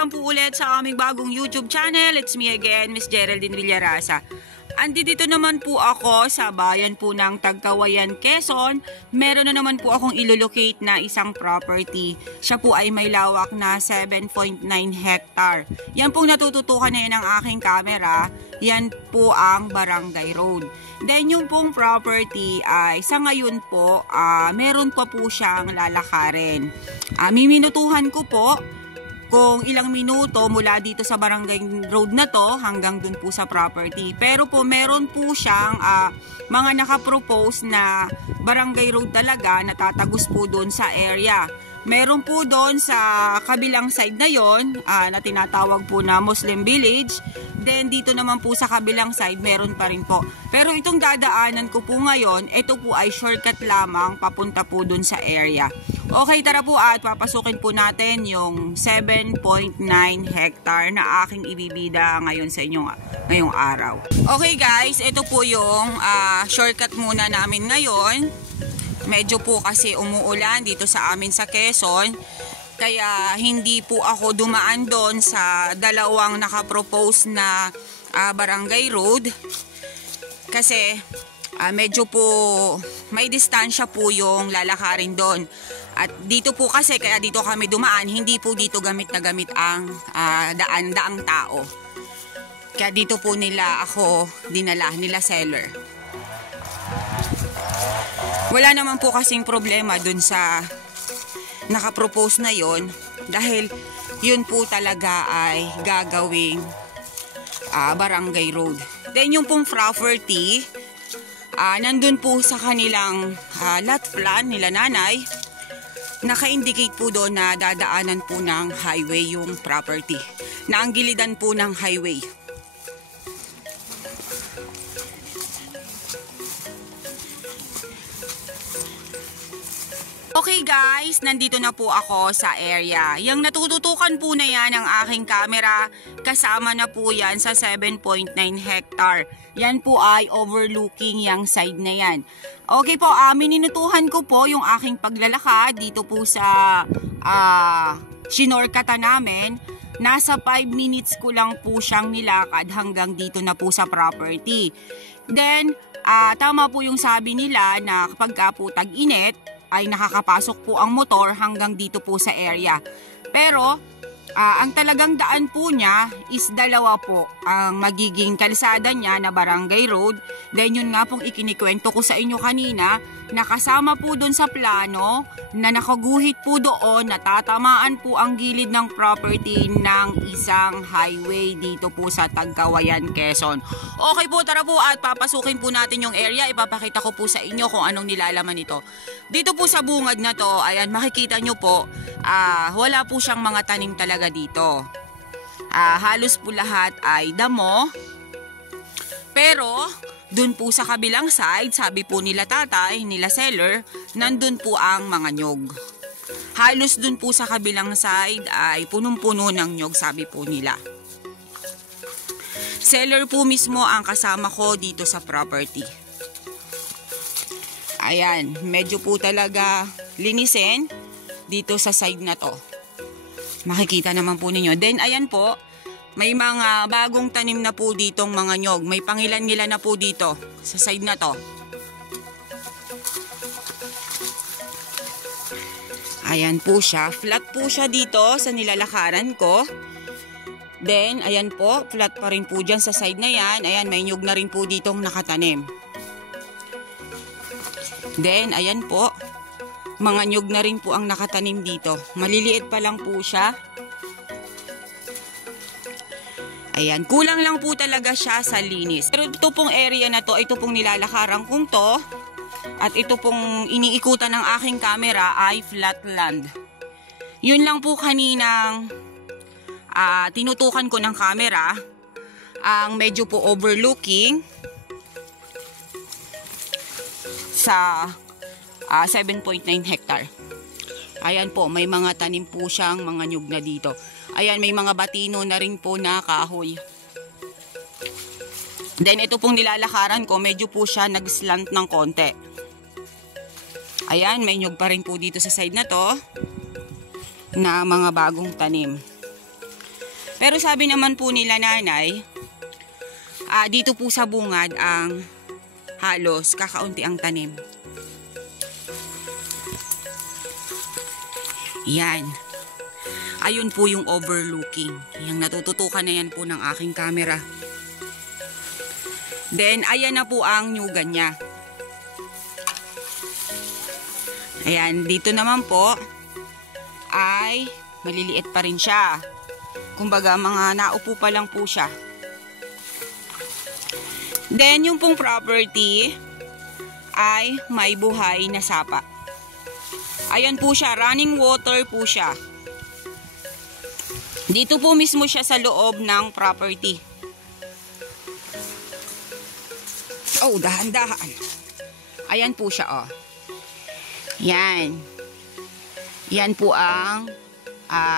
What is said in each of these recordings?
welcome po ulit sa aming bagong YouTube channel. It's me again, Miss Geraldine Villarasa. Andito naman po ako sa bayan po ng Tagkawayan, Quezon. Meron na naman po akong ilolocate na isang property. Siya po ay may lawak na 7.9 hectare. Yan pong natututukan na yan ng aking camera. Yan po ang Barangay Road. Then yung pong property ay sa ngayon po, meron pa po siyang lalakarin. Miminutuhan ko po kung ilang minuto mula dito sa Barangay Road na to hanggang dun po sa property. Pero po meron po siyang mga nakapropose na Barangay Road talaga na tatagos po dun sa area. Meron po doon sa kabilang side na yon na tinatawag po na Muslim Village. Then dito naman po sa kabilang side meron pa rin po. Pero itong dadaanan ko po ngayon, ito po ay shortcut lamang papunta po doon sa area. Okay, tara po at papasukin po natin yung 7.9 hectare na aking ibibida ngayon sa ngayong araw. Okay guys, ito po yung shortcut muna namin ngayon. Medyo po kasi umuulan dito sa amin sa Quezon. Kaya hindi po ako dumaan doon sa dalawang nakapropose na Barangay Road. Kasi medyo po may distansya po yung lalakarin doon. At dito po kasi, kaya dito kami dumaan, hindi po dito gamit na gamit ang daang tao. Kaya dito po nila ako dinala, nila seller. Wala naman po kasing problema dun sa nakapropose na yon dahil yun po talaga ay gagawing Barangay Road. Then yung pong property, nandun po sa kanilang lot plan nila nanay, naka-indicate po doon na dadaanan po ng highway yung property, na ang gilidan po ng highway. Okay guys, nandito na po ako sa area. Yung natututukan po na yan ng aking camera, kasama na po yan sa 7.9 hectare. Yan po ay overlooking yung side na yan. Okay po, mininutuhan ko po yung aking paglalakad dito po sa shinorkata namin. Nasa 5 minutes ko lang po siyang nilakad hanggang dito na po sa property. Then, tama po yung sabi nila na kapag po tag-init, ay nakakapasok po ang motor hanggang dito po sa area. Pero, ang talagang daan po niya is dalawa po ang magiging kalsada niya na Barangay Road. Then yun nga pong ikinikwento ko sa inyo kanina, nakasama po doon sa plano na nakaguhit po doon na tatamaan po ang gilid ng property ng isang highway dito po sa Tagkawayan, Quezon. Okay po, tara po at papasukin po natin yung area. Ipapakita ko po sa inyo kung anong nilalaman nito. Dito po sa bungad na to, ayan, makikita nyo po, wala po siyang mga tanim talaga dito. Halos po lahat ay damo. Pero dun po sa kabilang side, sabi po nila tatay, nila seller, nandun po ang mga nyog. Halos dun po sa kabilang side ay punong-puno ng nyog, sabi po nila. Seller po mismo ang kasama ko dito sa property. Ayan, medyo po talaga linisin dito sa side na to. Makikita naman po ninyo. Then ayan po, may mga bagong tanim na po ditong mga nyog. May pangilan-ngilan na po dito sa side na to. Ayan po siya. Flat po siya dito sa nilalakaran ko. Then ayan po, flat pa rin po dyan sa side na yan. Ayan, may nyog na rin po ditong nakatanim. Then ayan po, mga nyog na rin po ang nakatanim dito. Maliliit pa lang po siya. Ayan, kulang lang po talaga siya sa linis. Pero ito pong area na to, ito pong nilalakaran kong to, at ito pong iniikutan ng aking camera ay flat land. Yun lang po kaninang tinutukan ko ng camera, ang medyo po overlooking sa 7.9 hectare. Ayan po, may mga tanim po siyang mga nyug na dito. Ayan, may mga batino na rin po na kahoy. Then ito pong nilalakaran ko, medyo po siya nag-slant ng konti. Ayan, may nyug pa rin po dito sa side na to na mga bagong tanim. Pero sabi naman po nila nanay, dito po sa bungad ang halos kakaunti ang tanim. Yan. Ayun po yung overlooking. Yung natututukan na yan po ng aking camera. Then, ayan na po ang nyugan niya. Ayan, dito naman po ay maliliit pa rin siya. Kumbaga, mga naupo pa lang po siya. Then, yung pong property ay may buhay na sapa. Ayan po siya, running water po siya. Dito po mismo siya sa loob ng property. Oh, dahan-dahan. Ayan po siya, oh. Yan. Yan po ang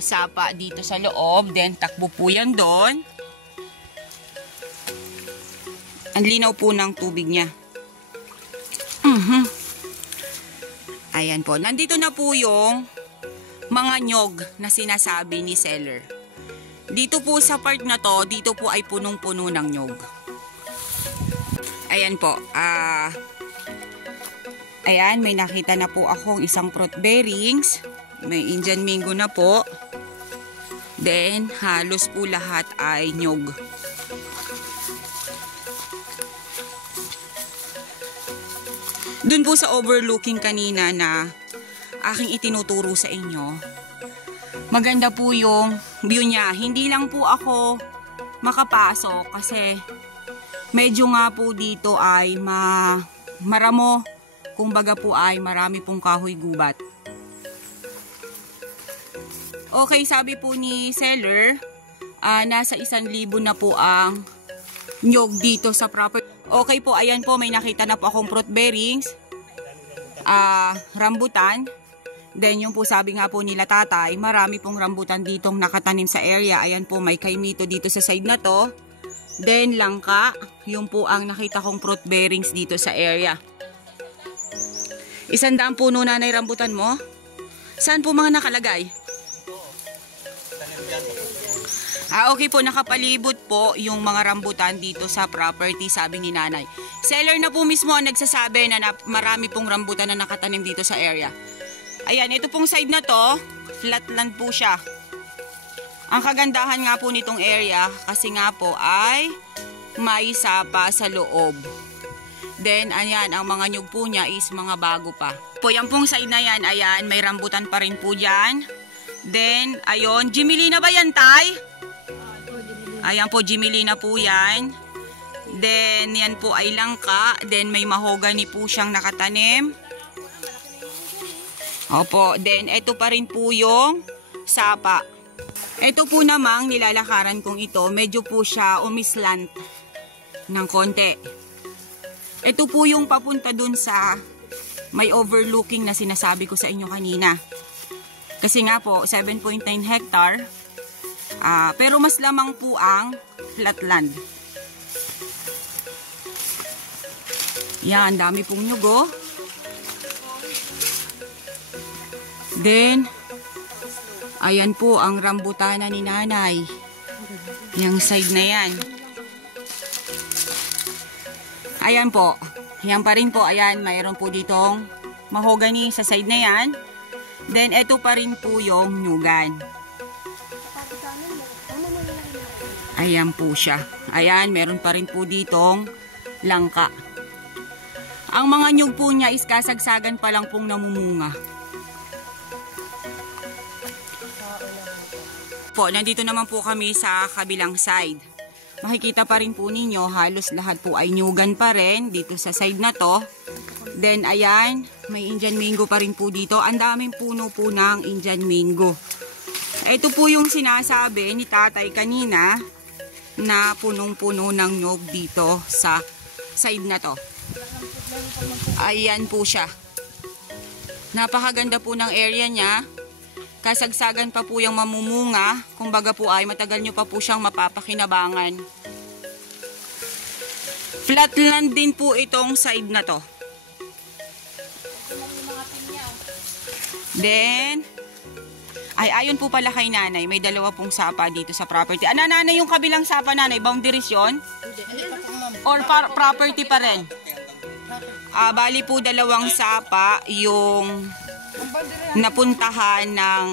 sapa dito sa loob. Then, takbo po yan doon. Ang linaw po ng tubig niya. Ayan po. Nandito na po yung mga nyog na sinasabi ni seller. Dito po sa part na to, dito po ay punong-puno ng nyog. Ayan po. Ayan, may nakita na po akong isang fruit bearings. May Indian mango na po. Then, halos po lahat ay nyog. Dun po sa overlooking kanina na aking itinuturo sa inyo, maganda po yung view niya. Hindi lang po ako makapasok kasi medyo nga po dito ay maramo. Kumbaga po ay marami pong kahoy gubat. Okay, sabi po ni seller, nasa 1,000 na po ang nyog dito sa property. Okay po, ayan po, may nakita na po akong fruit bearings, rambutan. Then yung po sabi nga po nila tatay, marami pong rambutan ditong nakatanim sa area. Ayan po, may kaimito dito sa side na to. Then langka, yung po ang nakita kong fruit bearings dito sa area. 100 puno nanay rambutan mo? Saan po mga nakalagay? Okay po, nakapalibot po yung mga rambutan dito sa property, sabi ni nanay. Seller na po mismo ang nagsasabi na marami pong rambutan na nakatanim dito sa area. Ayan, ito pong side na to, flatland po siya. Ang kagandahan nga po nitong area, kasi nga po ay may sapa sa loob. Then, ayan, ang mga nyug po niya is mga bago pa. Po, yan pong side na yan, ayan, may rambutan pa rin po dyan. Then, ayun, Jimelina ba yan, tay? Ayan po, Jimelina po yan. Then, yan po ay langka. Then, may mahogany po siyang nakatanim. Opo, then, ito pa rin po yung sapa. Ito po namang nilalakaran kong ito, medyo po siya umislant ng konti. Ito po yung papunta dun sa may overlooking na sinasabi ko sa inyo kanina. Kasi nga po, 7.9 hectare. Pero mas lamang po ang flatland. Yan, dami pong nyugo. Then, ayan po ang rambutana ni nanay. Yung side na yan. Ayan po. Yan pa rin po. Ayan, mayroon po ditong mahogany sa side na yan. Then, ito pa rin po yung nyugan. Ayan po siya. Ayan, meron pa rin po ditong langka. Ang mga nyug po niya is kasagsagan pa lang pong namumunga. Po, nandito naman po kami sa kabilang side. Makikita pa rin po ninyo, halos lahat po ay nyugan pa rin dito sa side na to. Then, ayan, may Indian mango pa rin po dito. Ang daming puno po ng Indian mango. Ito po yung sinasabi ni tatay kanina na punong-puno ng nyog dito sa side na to. Ayan po siya. Napakaganda po ng area niya. Kasagsagan pa po yung mamumunga. Kumbaga po ay matagal nyo pa po siyang mapapakinabangan. Flatland din po itong side na to. Then, Ay, ayon po pala kay nanay, may dalawa pong sapa dito sa property. Ano, nanay, yung kabilang sapa, nanay, boundaries yun? Or property pa rin? Bali po dalawang sapa yung napuntahan ng...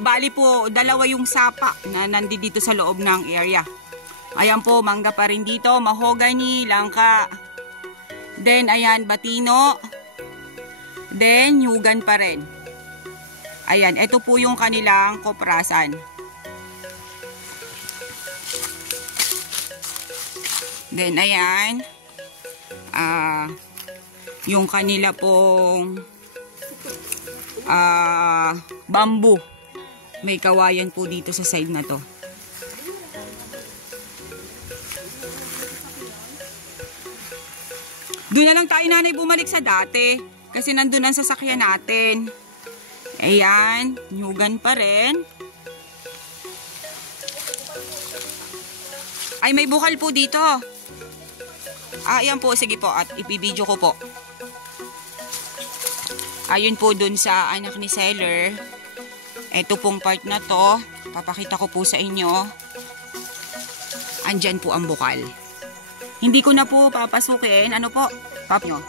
bali po, dalawa yung sapa na nandito sa loob ng area. Ayan po, mangga pa rin dito, mahogany, langka. Then, ayan, batino. Then, yugan pa rin. Ayan, ito po yung kanilang koprasan. Then, ayan. Yung kanila pong bamboo. May kawayan po dito sa side na to. Doon na lang tayo, nanay, bumalik sa dati. Kasi nandun ang sasakyan natin. Ayan, nyugan pa rin. Ay, may bukal po dito. Ayan po, sige po, at ipibidyo ko po. Ayun po dun sa anak ni seller. Ito pong part na to, papakita ko po sa inyo. Andyan po ang bukal. Hindi ko na po papasukin. Ano po? Nyo.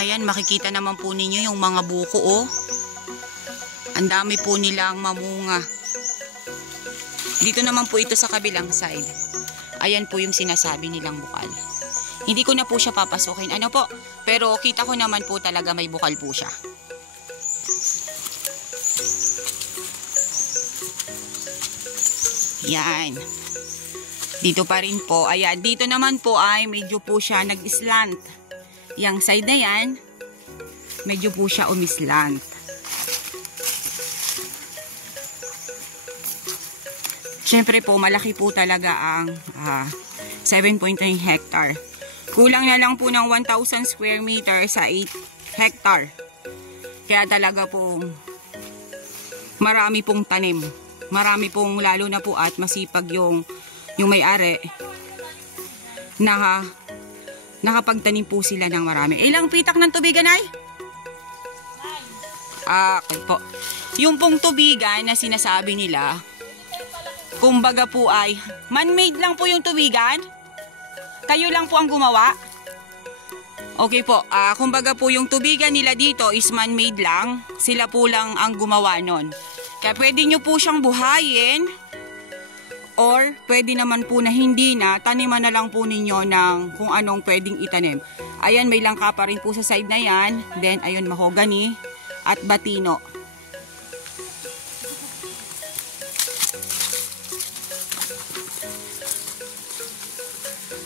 Ayan, makikita naman po ninyo yung mga buko, oh. Ang dami po nilang mamunga. Dito naman po ito sa kabilang side. Ayan po yung sinasabi nilang bukal. Hindi ko na po siya papasukin. Ano po? Pero kita ko naman po talaga may bukal po siya. Yan. Dito pa rin po. Ayan. Dito naman po ay medyo po siya nag-slant. Yang side na yan, medyo po siya umislant. Siyempre po, malaki po talaga ang 7.9 hectare. Kulang na lang po ng 1,000 square meter sa 8 hectare. Kaya talaga po, marami pong tanim. Marami pong, lalo na po at masipag yung may-ari na nakapagtanim po sila ng marami. Ilang pitak ng tubigan ay? Okay po. Yung pong tubigan na sinasabi nila, kumbaga po ay, man-made lang po yung tubigan? Kayo lang po ang gumawa? Okay po, kumbaga po yung tubigan nila dito is man-made lang. Sila po lang ang gumawa nun. Kaya pwede nyo po siyang buhayin. Or, pwede naman po na hindi na, taniman na lang po ninyo ng kung anong pwedeng itanim. Ayan, may langka pa rin po sa side na yan. Then, ayun, mahogany at batino.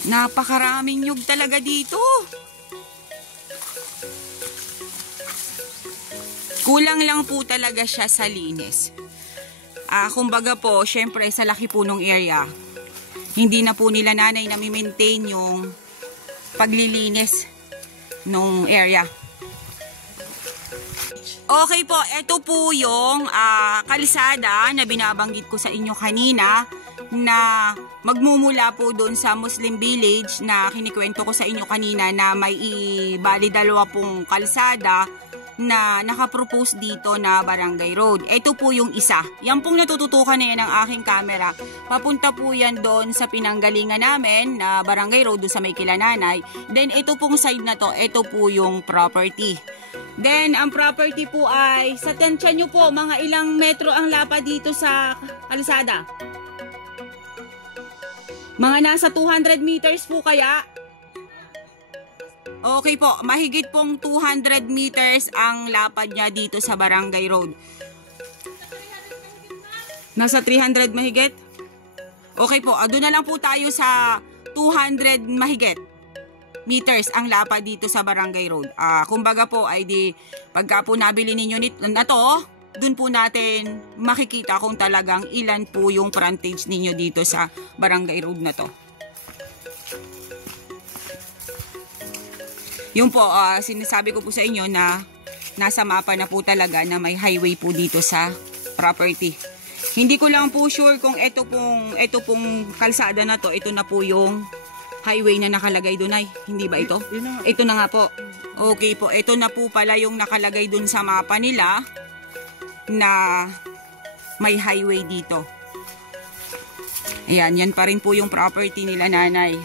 Napakaraming nyug talaga dito. Kulang lang po talaga siya sa linis. Kumbaga po, syempre sa laki po nung area, hindi na po nila nanay nami-maintain yung paglilinis nung area. Okay po, ito po yung kalsada na binabanggit ko sa inyo kanina na magmumula po doon sa Muslim Village na kinikwento ko sa inyo kanina na may bali dalawa pong kalsada na nakapropose dito na Barangay Road. Ito po yung isa. Yan pong natututukan na yan ng aking camera. Papunta po yan doon sa pinanggalingan namin na Barangay Road, doon sa may kilananay. Then ito pong side na to, ito po yung property. Then ang property po ay, sa tansya nyo po, mga ilang metro ang lapad dito sa kalsada? Mga nasa 200 meters po kaya? Okay po, mahigit pong 200 meters ang lapad niya dito sa Barangay Road. Nasa 300 mahigit? Okay po, doon na lang po tayo sa 200 mahigit meters ang lapad dito sa Barangay Road. Kumbaga po ay di, pagka po nabili ninyo na to, doon po natin makikita kung talagang ilan po yung frontage ninyo dito sa Barangay Road na to. Yung po, sinasabi ko po sa inyo na nasa mapa na po talaga na may highway po dito sa property. Hindi ko lang po sure kung ito pong kalsada na to, ito na po yung highway na nakalagay doon ay. Hindi ba ito? Ito na nga po. Okay po, ito na po pala yung nakalagay doon sa mapa nila. na may highway dito. Ayan, yan pa rin po yung property nila nanay.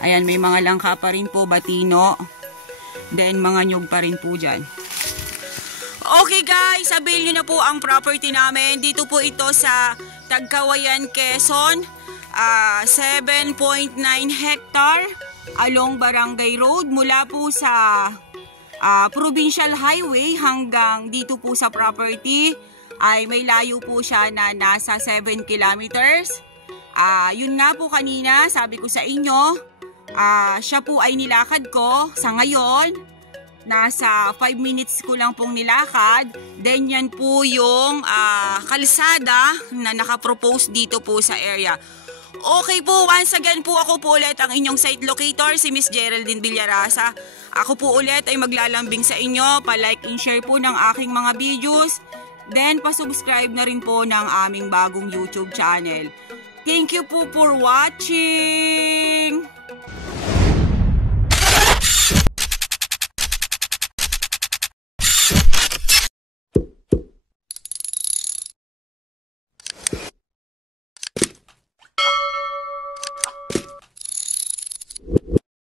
Ayan, may mga langka pa rin po, batino. Then, mga nyug pa rin po dyan. Okay guys, avail nyo na po ang property namin. Dito po ito sa Tagkawayan, Quezon. 7.9 hectare along Barangay Road. Mula po sa Provincial Highway hanggang dito po sa property ay may layo po siya na nasa 7 kilometers. Yun nga po kanina, sabi ko sa inyo, siya po ay nilakad ko sa ngayon. Nasa 5 minutes ko lang pong nilakad. Then yan po yung kalsada na nakapropose dito po sa area. Okay po, once again po ako po ulit ang inyong site locator, si Miss Geraldine Villarasa. Ako po ulit ay maglalambing sa inyo, pa-like and share po ng aking mga videos. Then pa-subscribe na rin po ng aming bagong YouTube channel. Thank you po for watching!